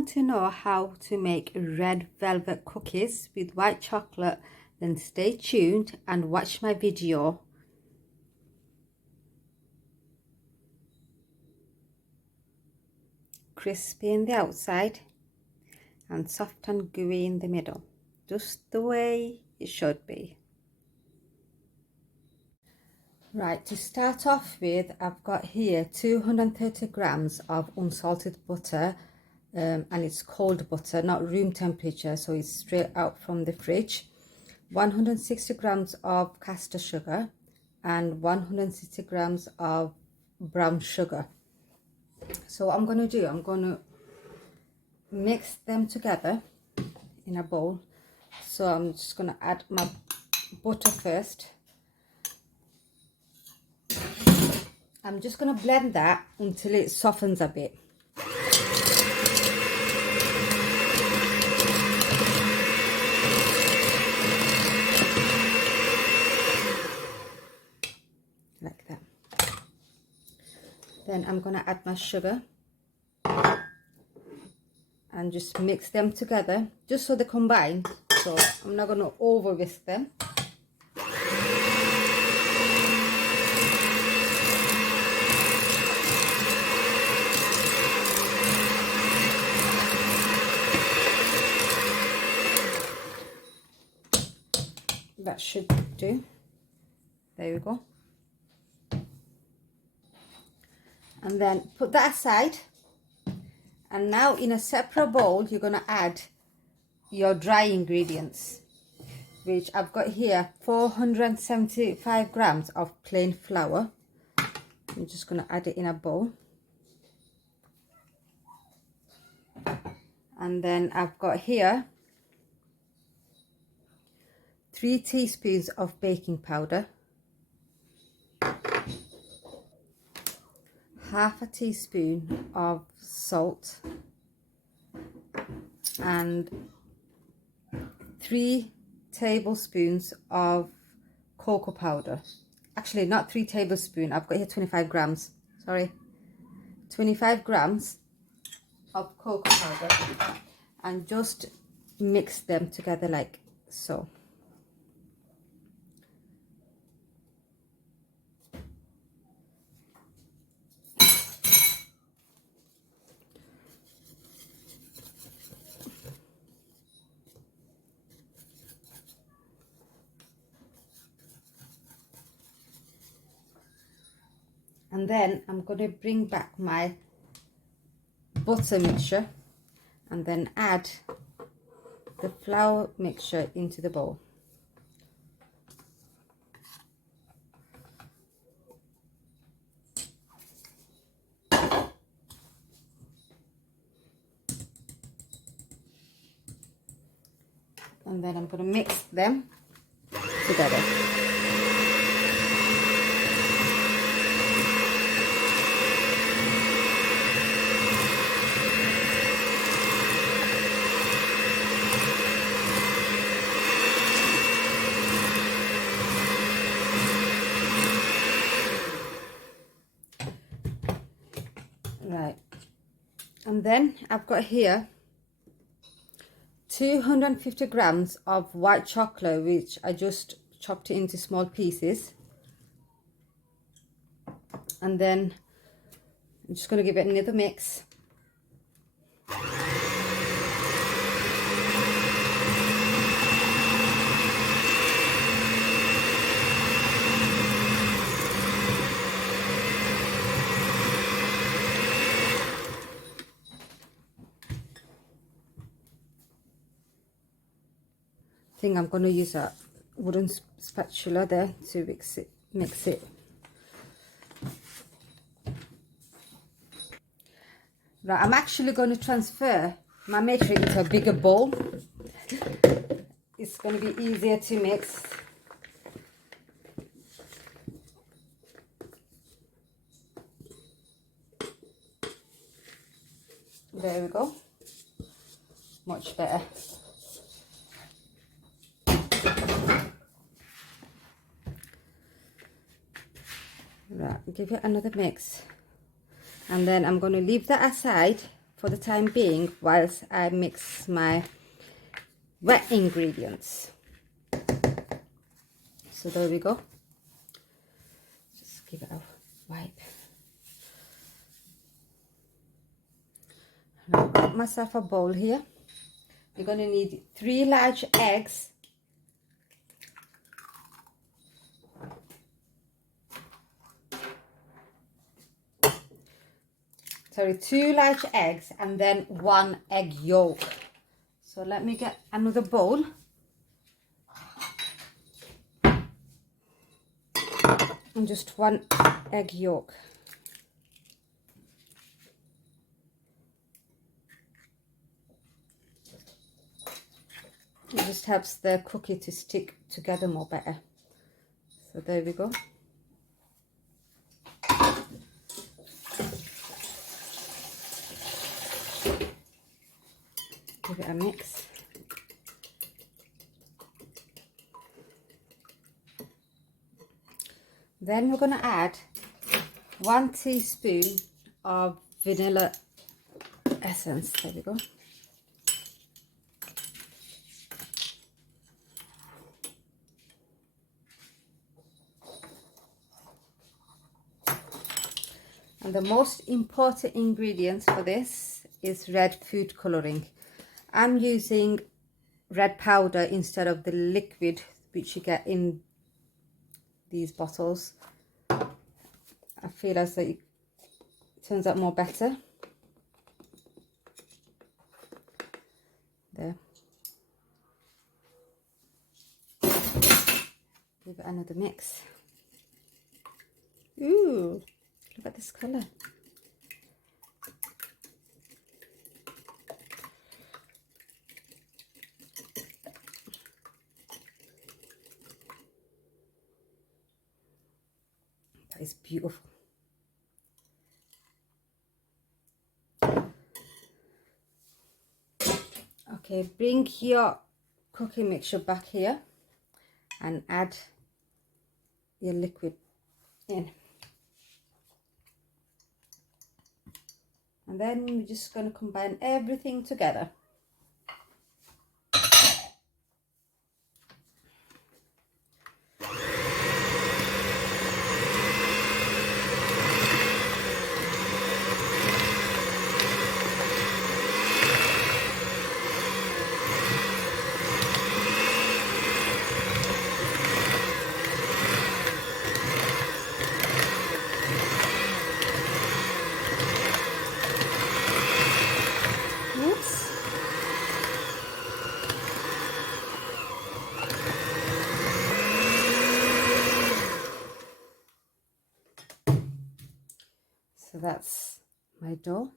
want to know how to make red velvet cookies with white chocolate, then stay tuned and watch my video. Crispy in the outside and soft and gooey in the middle, just the way it should be. Right, to start off with, I've got here 230 grams of unsalted butter, and it's cold butter, not room temperature, so it's straight out from the fridge. 160 grams of caster sugar and 160 grams of brown sugar. So what I'm going to do, I'm going to mix them together in a bowl. So I'm just going to add my butter first. I'm just going to blend that until it softens a bit. Like that. Then I'm going to add my sugar and just mix them together just so they combine. So I'm not going to over whisk them. That should do. There we go. And then put that aside. And now in a separate bowl, you're going to add your dry ingredients, which I've got here 475 grams of plain flour. I'm just going to add it in a bowl. And then I've got here 3 teaspoons of baking powder, half a teaspoon of salt, and 3 tablespoons of cocoa powder. Actually, not 3 tablespoons, I've got here 25 grams, sorry, 25 grams of cocoa powder, and just mix them together like so. And then I'm going to bring back my butter mixture and then add the flour mixture into the bowl. And then I'm going to mix them together. Right, and then I've got here 250 grams of white chocolate, which I just chopped it into small pieces. And then I'm just going to give it another mix. I think I'm going to use a wooden spatula there to mix it. Right, I'm actually going to transfer my mixture into a bigger bowl. It's going to be easier to mix. There we go. Much better. Right, give it another mix, and then I'm going to leave that aside for the time being whilst I mix my wet ingredients. So there we go. Just give it a wipe. I've got myself a bowl here. You're going to need 3 large eggs. Sorry, 2 large eggs and then 1 egg yolk. So let me get another bowl. And just 1 egg yolk. It just helps the cookie to stick together more better. So there we go. Give it a mix. Then we're going to add 1 teaspoon of vanilla essence. There we go. And the most important ingredients for this is red food coloring. I'm using red powder instead of the liquid which you get in these bottles. I feel as though it turns out more better. There. Give it another mix. Ooh, look at this colour. That is beautiful. Okay, bring your cooking mixture back here and add your liquid in. And then we're just going to combine everything together. So that's my dough.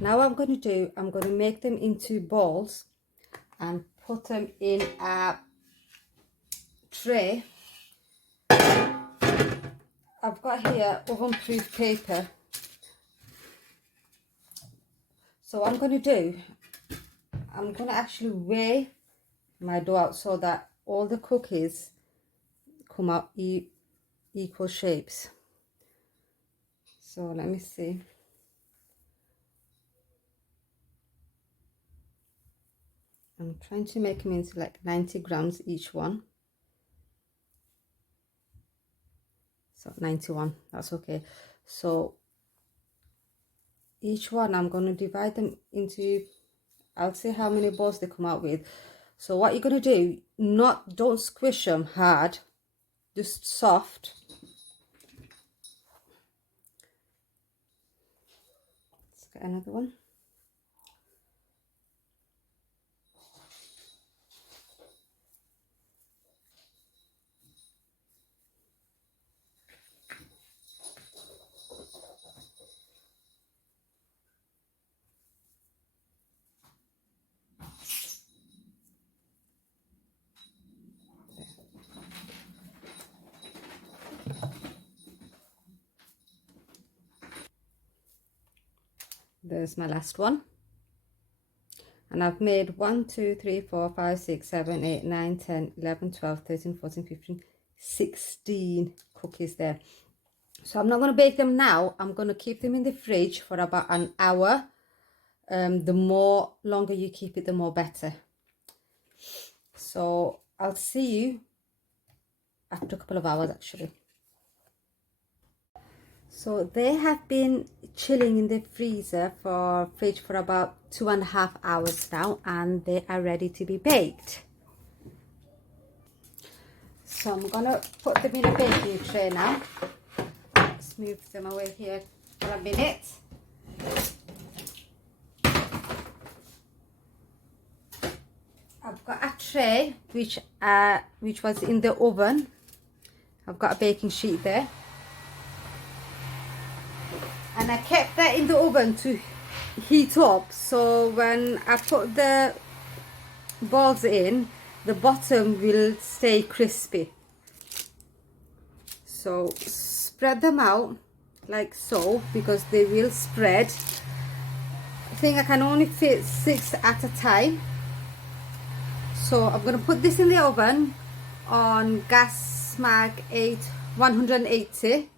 Now what I'm going to do, I'm going to make them into balls and put them in a tray. I've got here oven-proof paper. So what I'm going to do, I'm going to actually weigh my dough out so that all the cookies come out equal shapes. So let me see. I'm trying to make them into like 90 grams each one. So 91, that's okay. So each one I'm going to divide them into, I'll see how many balls they come out with. So what you're going to do, don't squish them hard, just soft. Let's get another one. There's my last one. And I've made 1, 2, 3, 4, 5, 6, 7, 8, 9, 10, 11, 12, 13, 14, 15, 16 cookies there. So I'm not going to bake them now. I'm going to keep them in the fridge for about an hour the more longer you keep it, the more better. So I'll see you after a couple of hours actually. So they have been chilling in the fridge for about 2.5 hours now, and they are ready to be baked. So I'm gonna put them in a baking tray now. Let's move them away here for a minute. I've got a tray which was in the oven. I've got a baking sheet there, and I kept that in the oven to heat up, so when I put the balls in, the bottom will stay crispy. So spread them out like so, because they will spread. I think I can only fit 6 at a time. So I'm going to put this in the oven on gas mag 180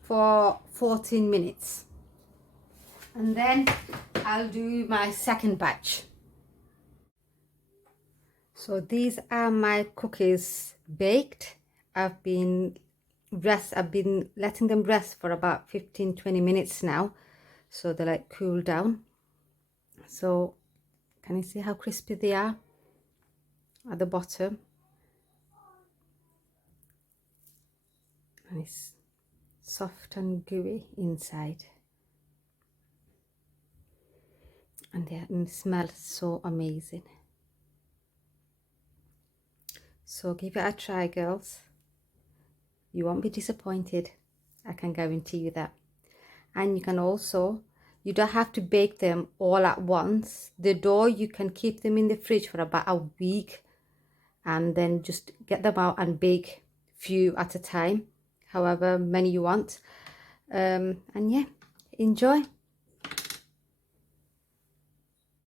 for 14 minutes. And then I'll do my second batch. So these are my cookies baked. I've been letting them rest for about 15-20 minutes now, so they like cool down. So can you see how crispy they are at the bottom? And it's soft and gooey inside, and they smell so amazing. So give it a try, girls. You won't be disappointed, I can guarantee you that. And you can also, you don't have to bake them all at once. The dough, you can keep them in the fridge for about a week, and then just get them out and bake few at a time, however many you want. And yeah, enjoy.